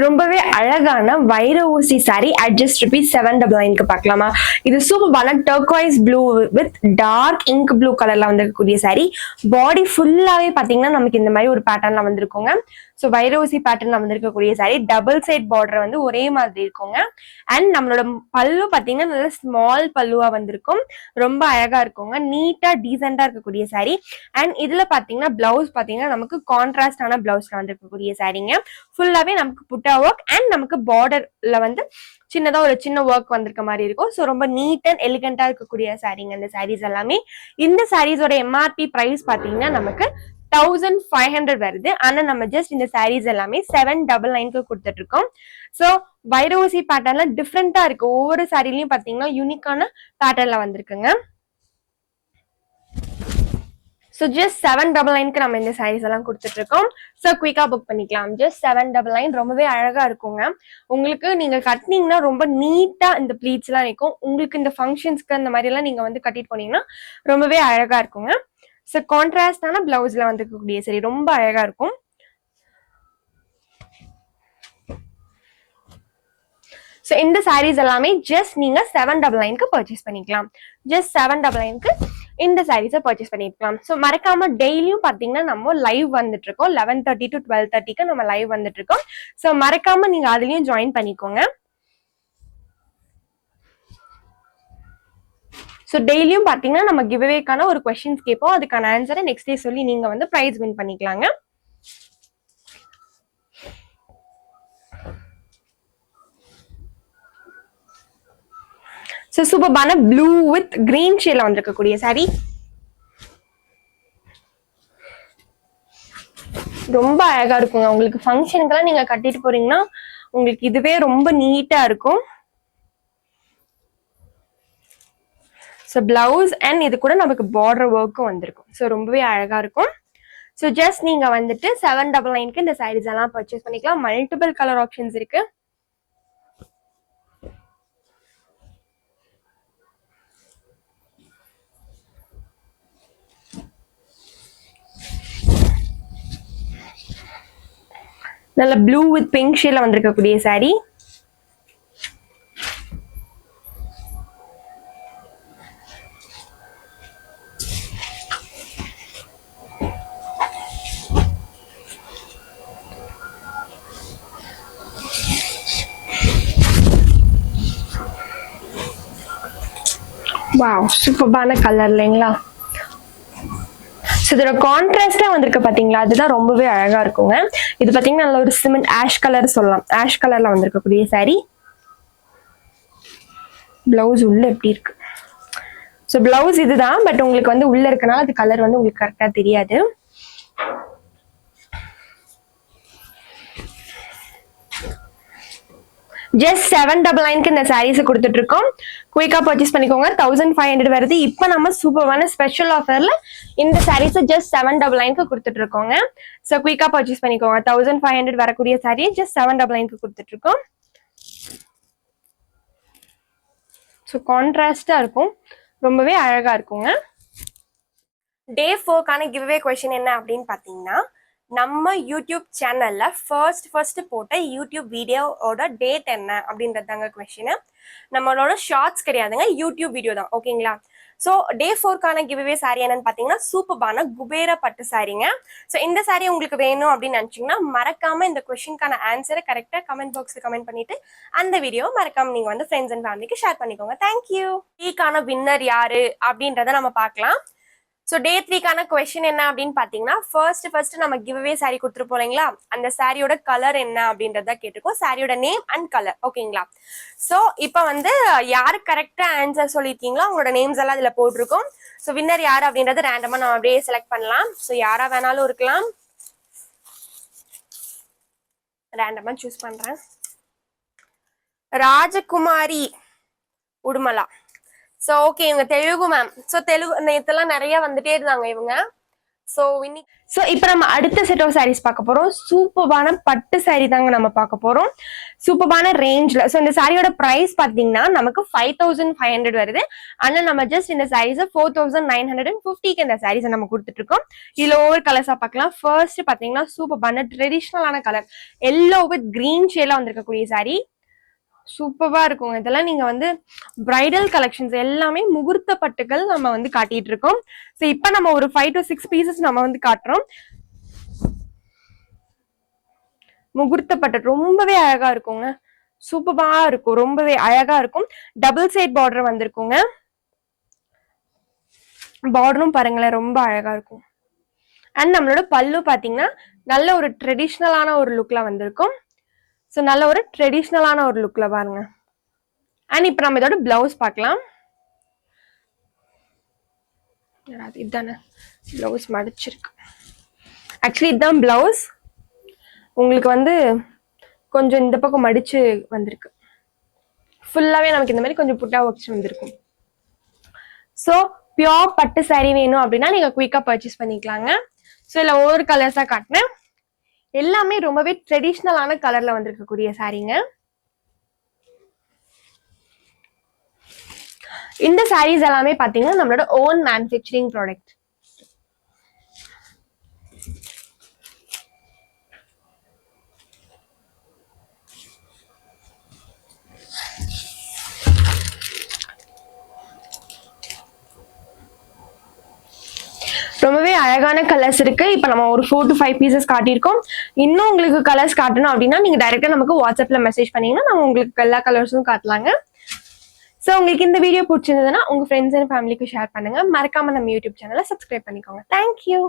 ரொம்பவே அழகான வைர ஊசி சாரி அட் ஜஸ்ட் ₹799க்கு பார்க்கலாமா? இது சூப்பரான turquoise blue with dark ink blue கலர்ல வந்திருக்கக்கூடிய சாரி. பாடி ஃபுல்லாவே பாத்தீங்கன்னா நமக்கு இந்த மாதிரி ஒரு பேட்டர்ன்ல வந்திருக்குங்க. ஸோ வைர ஊசி பேட்டர்ன்ல வந்திருக்கக்கூடிய சாரி டபுள் சைட் பார்டர் வந்து ஒரே மாதிரி இருக்குங்க. அண்ட் நம்மளோட பல்லு பாத்தீங்கன்னா நல்ல ஸ்மால் பல்லுவா வந்திருக்கும். ரொம்ப அழகா இருக்குங்க. நீட்டா டீசெண்டா இருக்கக்கூடிய சாரி. அண்ட் இதுல பாத்தீங்கன்னா பிளவுஸ் பாத்தீங்கன்னா நமக்கு கான்ட்ராஸ்டான பிளவுஸ்ல வந்திருக்கக்கூடிய சாரிங்க. ஃபுல்லாவே நமக்கு புட்டா ஒர்க் அண்ட் நமக்கு பார்டர்ல வந்து சின்னதா ஒரு சின்ன ஒர்க் வந்திருக்க மாதிரி இருக்கும். ஸோ ரொம்ப நீட் அண்ட் எலிகண்டா இருக்கக்கூடிய சாரீங்க இந்த சாரீஸ் எல்லாமே. இந்த சாரீஸோட எம்ஆர்பி பிரைஸ் பாத்தீங்கன்னா நமக்கு 1500 வருது. ஆனா நம்ம ஜஸ்ட் இந்த சாரீஸ் எல்லாமே 799க்கு கொடுத்துட்டு இருக்கோம். ஸோ வைர ஊசி பேட்டர்ன்ல டிஃப்ரெண்டா இருக்கு. ஒவ்வொரு சாரிலையும் பாத்தீங்கன்னா யூனிக்கான பேட்டர்ன்ல வந்திருக்குங்க. ஸோ ஜஸ்ட் 799க்கு நம்ம இந்த சாரீஸ் எல்லாம் கொடுத்துட்டு இருக்கோம். ஸோ குயிக்கா புக் பண்ணிக்கலாம். ஜஸ்ட் 799 ரொம்பவே அழகா இருக்குங்க. உங்களுக்கு நீங்க கட்டினீங்கன்னா ரொம்ப நீட்டா இந்த ப்ளீட்ஸ் எல்லாம் இருக்கும். உங்களுக்கு இந்த ஃபங்க்ஷன்ஸ்க்கு அந்த மாதிரி எல்லாம் நீங்க வந்து கட்டிட்டு போனீங்கன்னா ரொம்பவே அழகா இருக்குங்க. ஸோ கான்ட்ராஸ்டான பிளவுஸ்ல வந்துருக்கக்கூடிய சரி ரொம்ப அழகா இருக்கும். ஸோ இந்த சாரீஸ் எல்லாமே ஜஸ்ட் நீங்க 799க்கு பர்ச்சேஸ் பண்ணிக்கலாம். ஜஸ்ட் 799க்கு இந்த சாரீஸை பர்ச்சேஸ் பண்ணிக்கலாம். ஸோ மறக்காம டெய்லியும் பாத்தீங்கன்னா நம்ம லைவ் வந்துட்டு இருக்கோம். 11:30 to 12:30க்கு நம்ம லைவ் வந்துட்டு இருக்கோம். ஸோ மறக்காம நீங்க அதுலயும் ஜாயின் பண்ணிக்கோங்க. ஸோ டெய்லியும் பாத்தீங்கன்னா நம்ம கிவ்அவேக்கான ஒரு கொஸ்டின்ஸ் கேட்போம். அதுக்கான ஆன்சரை நெக்ஸ்ட் டே சொல்லி நீங்க வந்து பிரைஸ் வின் பண்ணிக்கலாங்க. ஸோ சூப்பரான ப்ளூ வித் கிரீன் ஷேட்ல வந்திருக்கக்கூடிய சாரி ரொம்ப அழகா இருக்குங்க. உங்களுக்கு ஃபங்க்ஷனுக்கெல்லாம் நீங்க கட்டிட்டு போறீங்கன்னா உங்களுக்கு இதுவே ரொம்ப நீட்டா இருக்கும். ஸோ பிளவுஸ் அண்ட் இது கூட நமக்கு பார்டர் ஒர்க்கும் வந்திருக்கும். ஸோ ரொம்பவே அழகா இருக்கும். ஸோ ஜஸ்ட் நீங்க வந்துட்டு 799க்கு இந்த சாரீஸ் எல்லாம் பர்ச்சேஸ் பண்ணிக்கலாம். மல்டிபிள் கலர் ஆப்ஷன்ஸ் இருக்கு. நல்ல ப்ளூ வித் பிங்க் ஷேட்ல வந்திருக்கக்கூடிய சாரி. வாவ் சூப்பரான கலர் இல்லைங்களா? இதோட கான்ட்ராஸ்டா வந்திருக்கு பாத்தீங்களா, அதுதான் ரொம்பவே அழகா இருக்குங்க. இது பாத்தீங்கன்னா நல்ல ஒரு சிமெண்ட் ஆஷ் கலர் சொல்லலாம். ஆஷ் கலர்ல வந்திருக்கக்கூடிய சாரி. பிளவுஸ் உள்ள எப்படி இருக்கு? ஸோ பிளவுஸ் இதுதான், பட் உங்களுக்கு வந்து உள்ள இருக்கனால அது கலர் வந்து உங்களுக்கு கரெக்டா தெரியாது. ஜஸ்ட் 799க்கு இந்த சாரீஸ் கொடுத்துட்டு இருக்கோம். குயிக்கா பர்ச்சேஸ் பண்ணிக்கோங்க. 1500 வருது. இப்போ நம்ம சூப்பரான ஸ்பெஷல் ஆஃபர்ல இந்த சாரீஸ் ஜஸ்ட் 799க்கு கொடுத்துட்டு இருக்கோங்க. ஸோ குயிக்கா பர்ச்சேஸ் பண்ணிக்கோங்க. 1500 வரக்கூடிய சாரி ஜஸ்ட் 799க்கு கொடுத்துட்டு இருக்கோம். ஸோ கான்ட்ராஸ்டா இருக்கும், ரொம்பவே அழகா இருக்குங்க. டே 4க்கான கிவ்அவே கொஸ்டின் என்ன அப்படின்னு பாத்தீங்கன்னா, நம்ம யூடியூப் சேனல்ல ஃபர்ஸ்ட் போட்ட யூடியூப் வீடியோவோட டேட் என்ன அப்படின்றதாங்க கொஸ்டின். நம்மளோட ஷார்ட்ஸ் கிடையாதுங்க, யூடியூப் வீடியோ தான். ஓகேங்களா? ஸோ டே 4க்கான கிவ்அவே சாரி என்னன்னு பாத்தீங்கன்னா சூப்பரான குபேர பட்டு சாரிங்க. ஸோ இந்த சாரி உங்களுக்கு வேணும் அப்படின்னு நினைச்சீங்கன்னா மறக்காம இந்த கொஸ்டின்கான ஆன்சரை கரெக்டா கமெண்ட் பாக்ஸ்ல கமெண்ட் பண்ணிட்டு அந்த வீடியோ மறக்காம நீங்க வந்து ஃப்ரெண்ட்ஸ் அண்ட் ஃபேமிலிக்கு ஷேர் பண்ணிக்கோங்க. தேங்க்யூ. டீக்கான வின்னர் யாரு அப்படின்றத நம்ம பார்க்கலாம். ஸோ டே 3க்கான கொஸ்டின் என்ன அப்படின்னு பாத்தீங்கன்னா, ஃபர்ஸ்ட் நம்ம கிவ்அவே சாரி கொடுத்துருப்போம் இல்லைங்களா, அந்த சாரியோட கலர் என்ன அப்படின்றத கேட்டிருக்கோம். சாரியோட நேம் அண்ட் கலர். ஓகேங்களா? ஸோ இப்போ வந்து யாரு கரெக்டா ஆன்சர் சொல்லியிருக்கீங்களோ அவங்களோட நேம்ஸ் எல்லாம் இதுல போட்டிருக்கோம். ஸோ வின்னர் யாரு அப்படின்றது ரேண்டமா நம்ம அப்படியே செலக்ட் பண்ணலாம். ஸோ யாரா வேணாலும் இருக்கலாம். ரேண்டமா சூஸ் பண்றேன். ராஜகுமாரி உடுமலா. ஸோ ஓகே, இவங்க தெலுங்கு மேம். ஸோ தெலுங்கு நேத்தெல்லாம் நிறைய வந்துட்டே இருந்தாங்க இவங்க. ஸோ இப்போ நம்ம அடுத்த செட் ஆஃப் சாரீஸ் பார்க்க போறோம். சூப்பரான பட்டு சாரீ தாங்க நம்ம பார்க்க போறோம். சூப்பரான ரேஞ்ச்ல. ஸோ இந்த சாரியோட பிரைஸ் பார்த்தீங்கன்னா நமக்கு 5500 வருது. ஆனால் நம்ம ஜஸ்ட் இந்த சாரீஸை 4950க்கு இந்த சாரீஸை நம்ம கொடுத்துட்டு இருக்கோம். இதுல ஒவ்வொரு கலர்ஸா பார்க்கலாம். ஃபர்ஸ்ட் பார்த்தீங்கன்னா சூப்பரான ட்ரெடிஷ்னலான கலர் எல்லோ வித் கிரீன் ஷேட்ல வந்திருக்கக்கூடிய சாரீ. சூப்பரா இருக்கும். இதெல்லாம் நீங்க வந்து பிரைடல் கலெக்ஷன்ஸ் எல்லாமே முகூர்த்த பட்டுகள் நம்ம வந்து காட்டிட்டு இருக்கோம். சோ இப்போ நம்ம ஒரு 5 to 6 பீசஸ் நம்ம வந்து காட்டுறோம். முகூர்த்த பட்டு ரொம்பவே அழகா இருக்குங்க. சூப்பரா இருக்கும். ரொம்பவே அழகா இருக்கும். டபுள் சைட் பார்டர் வந்திருக்குங்க. பார்டரும் பாருங்களேன் ரொம்ப அழகா இருக்கும். அண்ட் நம்மளோட பல்லு பாத்தீங்கன்னா நல்ல ஒரு ட்ரெடிஷ்னலான ஒரு லுக்ல வந்திருக்கும். ஸோ நல்ல ஒரு ட்ரெடிஷ்னலான ஒரு லுக்ல பாருங்க. அண்ட் இப்போ நம்ம இதோட பிளவுஸ் பார்க்கலாம். இதுதானே பிளவுஸ் மடிச்சிருக்கு. ஆக்சுவலி இதுதான் பிளவுஸ். உங்களுக்கு வந்து கொஞ்சம் இந்த பக்கம் மடிச்சு வந்திருக்கு. ஃபுல்லாவே நமக்கு இந்த மாதிரி கொஞ்சம் புட்டா ஒர்க்ஸ் வந்திருக்கும். ஸோ பியோர் பட்டு சாரீ வேணும் அப்படின்னா நீங்க குயிக்கா பர்ச்சேஸ் பண்ணிக்கலாங்க. ஸோ இல்லை ஒவ்வொரு கலர்ஸா காட்டினேன். எல்லாமே ரொம்பவே ட்ரெடிஷ்னலான கலர்ல வந்திருக்கக்கூடிய சாரீங்க. இந்த சாரீஸ் எல்லாமே பாத்தீங்கன்னா நம்மளோட ஓன் மேனுஃபேக்சரிங் ப்ராடக்ட். ரொம்பவே அழகான கலர்ஸ் இருக்கு. இப்போ நம்ம ஒரு 4 to 5 பீசஸ் காட்டியிருக்கோம். இன்னும் உங்களுக்கு கலர்ஸ் காட்டணும் அப்படின்னா நீங்க டைரக்டா நமக்கு வாட்ஸ்அப்ல மெசேஜ் பண்ணீங்கன்னா நம்ம உங்களுக்கு எல்லா கலர்ஸும் காட்டலாங்க. ஸோ உங்களுக்கு இந்த வீடியோ பிடிச்சிருந்ததுன்னா உங்க ஃப்ரெண்ட்ஸ் அண்ட் ஃபேமிலிக்கு ஷேர் பண்ணுங்க. மறக்காம நம்ம யூடியூப் சேனலை சப்ஸ்கிரைப் பண்ணிக்கோங்க. தேங்க்யூ.